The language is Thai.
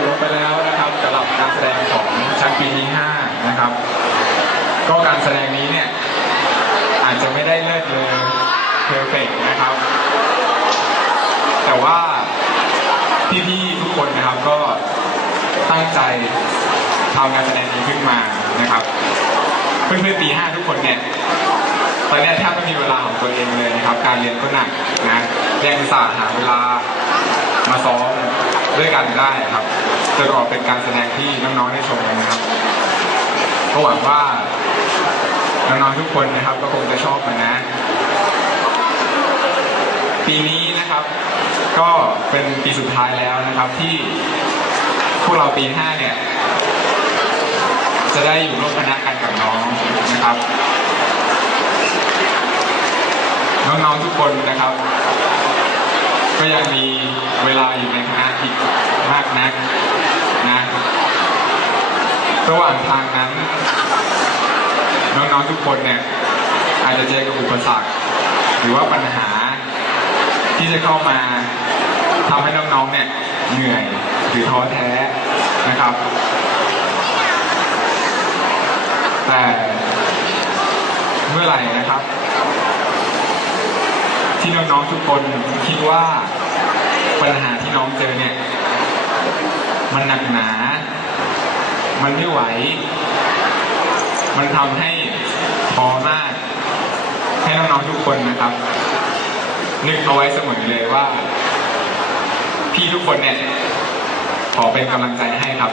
บลงไปแล้วนะครับสำหรับการแสดงของชั้นปีที่5นะครับ ก็การแสดงนี้เนี่ยอาจจะไม่ได้เลิศเลอเพอร์เฟกนะครับ แต่ว่าพี่ๆทุกคนนะครับก็ตั้งใจทำการแสดงนี้ขึ้นมานะครับ เพื่อนๆปีห้าทุกคนเนี่ยตอนนี้แทบไม่มีเวลาของตัวเองเลยนะครับ การเรียนก็หนักนะยังสาห์หาเวลามาซ้อม ด้วยกันได้ครับจนออกเป็นการแสดงที่น้องๆได้ชมนะครับก็หวังว่าน้องๆทุกคนนะครับ ก็คงจะชอบมันนะ ปีนี้นะครับ ก็เป็นปีสุดท้ายแล้วนะครับที่พวกเราปีห้าเนี่ย จะได้อยู่ร่วมคณะกันกับน้องนะครับ น้องๆทุกคนนะครับ ก็ยังมีเวลาอยู่ในคณะอีกมากนักนะระหว่างทางนั้น น้องๆทุกคนเนี่ยอาจจะเจอกับอุปสรรค หรือว่าปัญหาที่จะเข้ามาทำให้น้องๆเนี่ยเหนื่อยหรือท้อแท้นะครับ แต่เมื่อไหร่นะครับ ที่น้องๆทุกคนคิดว่าปัญหาที่น้องเจอเนี่ย มันหนักหนา มันไม่ไหว มันทำให้ท้อมาก ให้น้องๆทุกคนนะครับ นึกเอาไว้เสมอเลยว่า พี่ทุกคนเนี่ย ขอเป็นกำลังใจให้ครับ